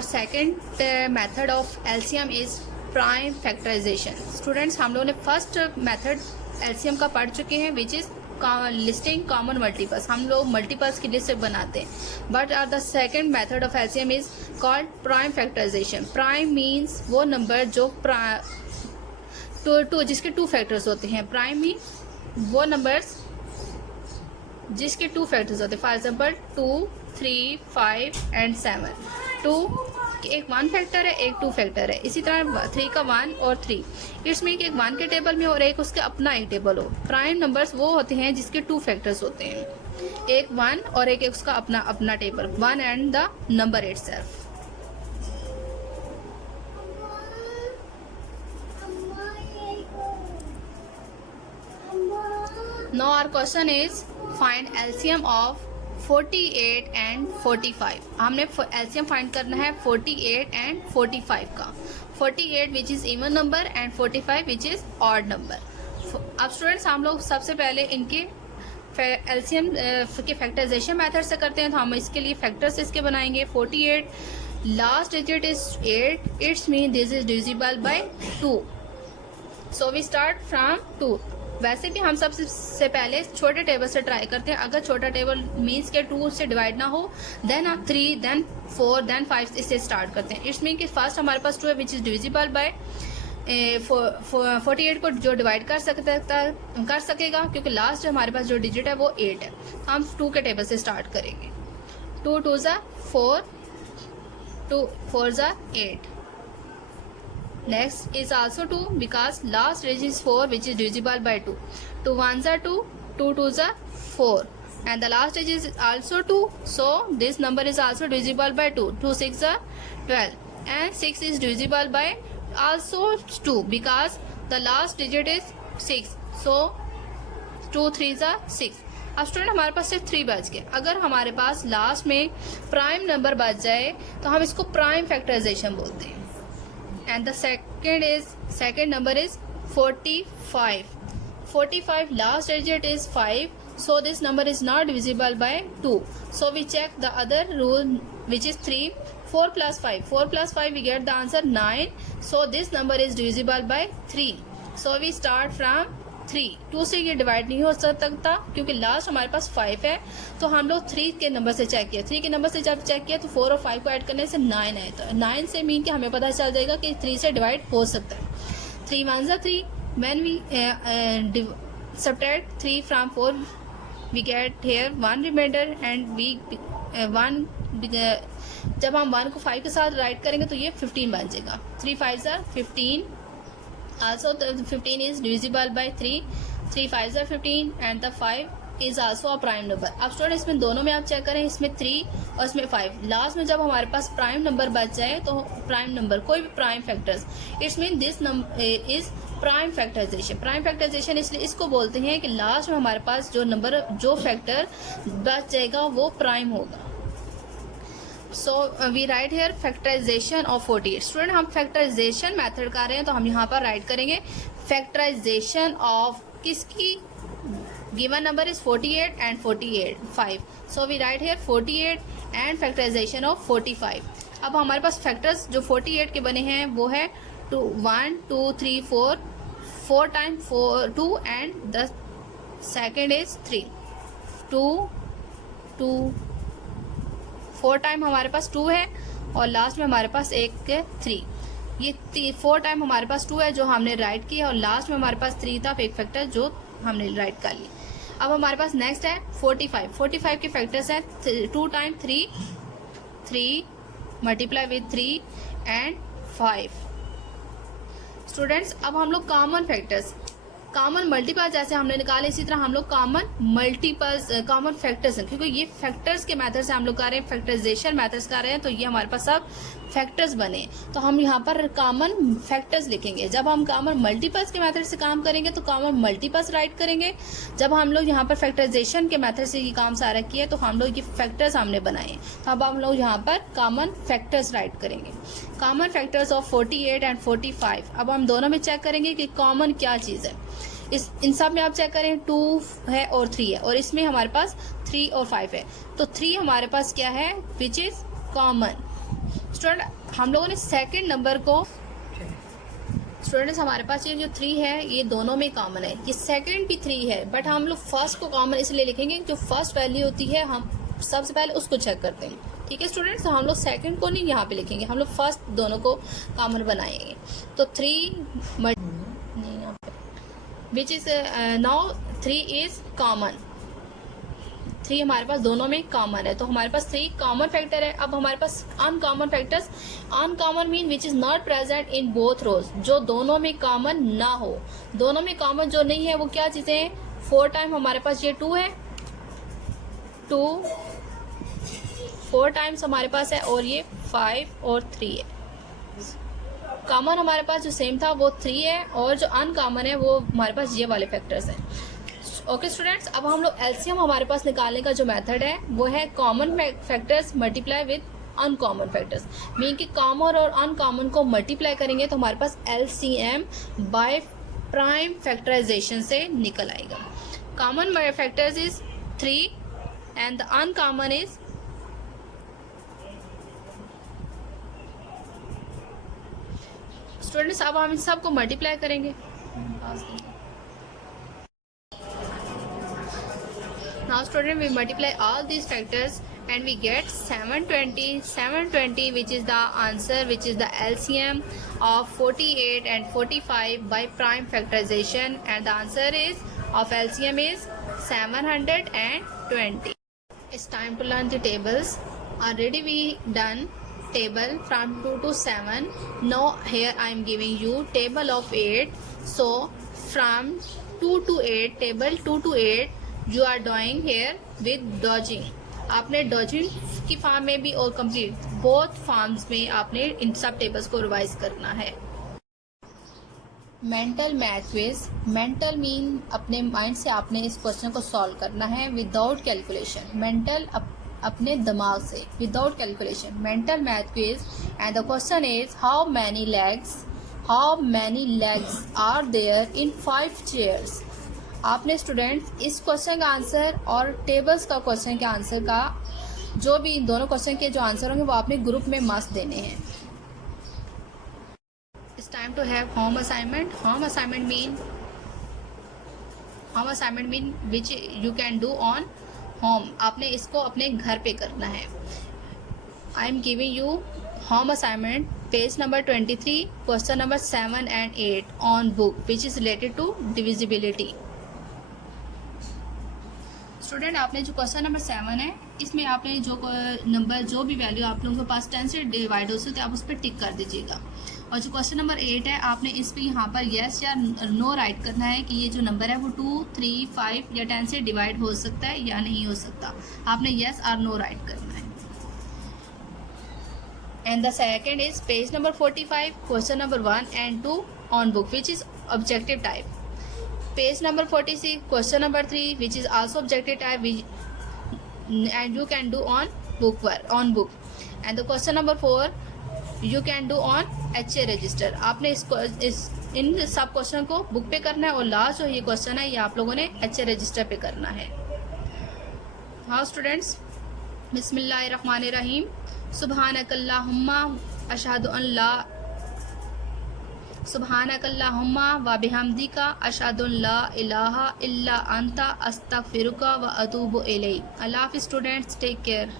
Our second method of LCM is prime factorization. Students, हम लोगों ने फर्स्ट मेथड LCM का पढ़ चुके हैं, which is listing common multiples. हम लोग मल्टीपल्स की लिस्ट बनाते हैं. But the second method of LCM is called prime factorization. Prime means वो नंबर जो टू जिसके टू फैक्टर्स होते हैं. प्राइम मीन वो नंबर्स जिसके टू फैक्टर्स होते हैं. For example 2, 3, 5 and 7. 2 एक 1 फैक्टर है, एक 2 फैक्टर है. इसी तरह 3 का 1 और 3. इट्स मीन कि एक 1 के टेबल में और एक उसके अपना एक टेबल हो. प्राइम नंबर्स वो होते हैं जिसके 2 फैक्टर्स होते हैं. एक 1 और एक उसका अपना table. 1 and the number itself. Now our question is find LCM of 48 and 45. हमने LCM फाइंड करना है 48 and 45 का. 48 which is even number and 45 which is odd number. अब स्टूडेंट्स हम लोग सबसे पहले इनके LCM के फैक्टराइजेशन मेथड से करते हैं. तो हम इसके लिए फैक्टर्स इसके बनाएंगे. 48 last digit is 8. It's mean this is divisible by 2. So we start from 2. वैसे भी हम सबसे पहले छोटे टेबल से ट्राई करते हैं. अगर छोटा टेबल मीन्स के 2 से डिवाइड ना हो, देन आप 3, देन 4, देन 5 इससे स्टार्ट करते हैं. इट्स मीन कि फर्स्ट हमारे पास 2 है विच इज डिविजिबल बाय 48 को जो डिवाइड कर सकेगा क्योंकि लास्ट हमारे पास जो डिजिट है वो 8 है. हम 2 के टेबल से स्टार्ट करेंगे. 2 2 ज़ा 4, 2 4 ज़ा 8. Next is also 2 because last digit is 4 which is divisible by 2. 2 1s are 2, 2 2s are 4 and the last digit is also 2, so this number is also divisible by 2. 2 6 are 12 and 6 is divisible by also 2 because the last digit is 6, so 2 3s are 6. अब student हमारे पास सिर्फ 3 बच गए. अगर हमारे पास last में prime number बच जाए तो हम इसको प्राइम फैक्टराइजेशन बोलते हैं. And the second number is 45. 45 last digit is 5, so this number is not divisible by 2. So we check the other rule which is 3. 4 plus 5. 4 plus 5 we get the answer 9. So this number is divisible by 3. So we start from 3. 2 से ये divide नहीं हो सकता क्योंकि last हमारे पास 5 है. तो हम लोग 3 के नंबर से चेक किया. 3 के नंबर से जब चेक किया तो 4 और 5 को ऐड करने से 9 है. तो 9 से मीन कि हमें पता चल जाएगा कि 3 से डिवाइड हो सकता है. 3 1s are 3. When we subtract 3 from 4 we get here 1 remainder and we 1 जब हम 1 को 5 के साथ राइट करेंगे तो ये 15 बन जाएगा. 3 5s are 15. Also the 15 is divisible by 3. 3 5s are 15 and the 5 is also a prime number. अब स्टूडेंट इसमें दोनों में आप चेक करें, इसमें 3 और इसमें 5. लास्ट में जब हमारे पास प्राइम नंबर बच जाए तो प्राइम नंबर कोई भी prime factors, it's mean this number is prime factorization. Prime factorization इसलिए इसको बोलते हैं कि लास्ट में हमारे पास जो नंबर जो फैक्टर बच जाएगा वो प्राइम होगा. So we write here factorization of 48. Student हम फैक्टराइजेशन मेथड कर रहे हैं तो हम यहाँ पर राइट करेंगे फैक्टराइजेशन ऑफ किसकी given number is 48 and 5. So we write here 48 and factorization of 45. अब हमारे पास फैक्टर्स जो 48 के बने हैं वो है 1 2 3 4. 4 time 2 and the second is 3. 2 2 4 time हमारे पास 2 है और लास्ट में हमारे पास एक 3. ये 4 टाइम हमारे पास 2 है जो हमने राइट किया और लास्ट में हमारे पास 3 था एक फैक्टर जो हमने राइट कर लिया. अब हमारे पास नेक्स्ट है 45. 45 के फैक्टर्स हैं 2 time 3, 3 multiply with 3 and 5. Students अब हम लोग कॉमन फैक्टर्स, कॉमन मल्टीपल जैसे हमने निकाले इसी तरह हम लोग कॉमन मल्टीपल्स कॉमन फैक्टर्स हैं क्योंकि ये फैक्टर्स के मेथड से हम लोग कर रहे हैं, फैक्टराइजेशन मेथड्स कर रहे हैं. तो ये हमारे पास सब फैक्टर्स बने. तो हम यहाँ पर कॉमन फैक्टर्स लिखेंगे. जब हम कॉमन मल्टीपल्स के मेथड से काम करेंगे तो कॉमन मल्टीपल्स राइट करेंगे. जब हम लोग यहाँ पर फैक्टराइजेशन के मेथड से ये काम सारा किया तो हम लोग ये फैक्टर्स हमने बनाए. तो अब हम लोग यहाँ पर कॉमन फैक्टर्स राइट करेंगे. Common factors of 48 and 45. अब हम दोनों में चेक करेंगे कि कॉमन क्या चीज़ है. इन सब में आप चेक करें 2 है और 3 है और इसमें हमारे पास 3 और 5 है. तो 3 हमारे पास क्या है विच इज कॉमन. स्टूडेंट हम लोगों ने सेकंड नंबर को, स्टूडेंट्स हमारे पास ये जो 3 है ये दोनों में कॉमन है, ये सेकंड भी 3 है, बट हम लोग फर्स्ट को कॉमन इसलिए लिखेंगे जो फर्स्ट वैल्यू होती है हम सबसे पहले उसको चेक करते हैं। ठीक है स्टूडेंट्स, तो हम लोग सेकंड को नहीं यहाँ पे लिखेंगे, हम लोग फर्स्ट दोनों को कॉमन बनाएंगे। तो 3 नहीं यहाँ पे which is now 3 is common, 3 हमारे पास दोनों में कॉमन है, तो हमारे पास 3 कॉमन फैक्टर है। अब हमारे पास uncommon factors, uncommon mean which is not present in both rows, जो दोनों में कॉमन ना हो। दोनों में कॉमन जो नहीं है वो क्या चीजें हैं? 4 टाइम हमारे पास ये 2 है, 2 4 टाइम्स हमारे पास है, और ये 5 और 3 है। कॉमन हमारे पास जो सेम था वो 3 है, और जो अनकॉमन है वो हमारे पास ये वाले फैक्टर्स हैं। ओके स्टूडेंट्स, अब हम लोग एलसीएम हमारे पास निकालने का जो मेथड है वो है common factors multiply with uncommon factors, mean कि कॉमन और अनकॉमन को मल्टीप्लाई करेंगे तो हमारे पास एलसीएम बाय प्राइम फैक्टराइजेशन से निकल आएगा। Common factors is 3 and the uncommon is students, अब हम इन सब को मल्टीप्लाई करेंगे। Now student, we multiply all these factors and we get 720 which is the answer, which is the LCM of 48 and 45 by prime factorization, and the answer is of LCM is 720. It's time to learn the tables. Already we done table from 2 to 7. Now here I am giving you table of 8. So from 2 to 8, table 2 to 8 you are doing here with dodging. आपने dodging की form में भी और complete both forms में आपने इन सब tables को revise करना है। Mental math quiz, mental mean अपने माइंड से आपने इस क्वेश्चन को सॉल्व करना है विदाउट कैलकुलेशन। मेंटल अपने दिमाग से without calculation, mental math quiz, and the question is how many legs are there in 5 chairs. आपने स्टूडेंट्स इस क्वेश्चन का आंसर और टेबल्स का क्वेश्चन के आंसर का जो भी दोनों क्वेश्चन के जो आंसर होंगे वो आपने ग्रुप में मार्क्स देने हैं। It's time to have home assignment. Home assignment mean which you can do on home, आपने इसको अपने घर पे करना है। I am giving you home assignment page number 23, question number 7 and 8 on book which is related to divisibility. Student, आपने जो question number 7 है इसमें आपने जो नंबर जो भी वैल्यू आप लोगों के पास 10 से डिवाइड हो सकते हैं आप उस पर टिक कर दीजिएगा। और जो क्वेश्चन नंबर 8 है आपने इस पर यहाँ पर येस या नो राइट करना है कि ये जो नंबर है वो 2, 3, 5 या 10 से डिवाइड हो सकता है या नहीं हो सकता। आपने येस और नो राइट करना है। And the second is page number 45, question number 1 and 2 on book which is objective type. Page number 46, question number 3 which is also objective type and you can do on book. And the question number 4 you can do on HA register. आपने इन सब question को book पे करना है और last जो ये question है ये आप लोगों ने HA रजिस्टर पे करना है। हाँ स्टूडेंट्स, बिस्मिल्लाहिर्रहमानिर्रहीम, सुब्हानकल्लाहुम्मा व बिहम्दिका अशहदु अल्ला इलाहा इल्ला अंता अस्तगफिरुका व अतूबु इलैक। अल्लाह हाफ़िज़ स्टूडेंट्स, टेक केयर।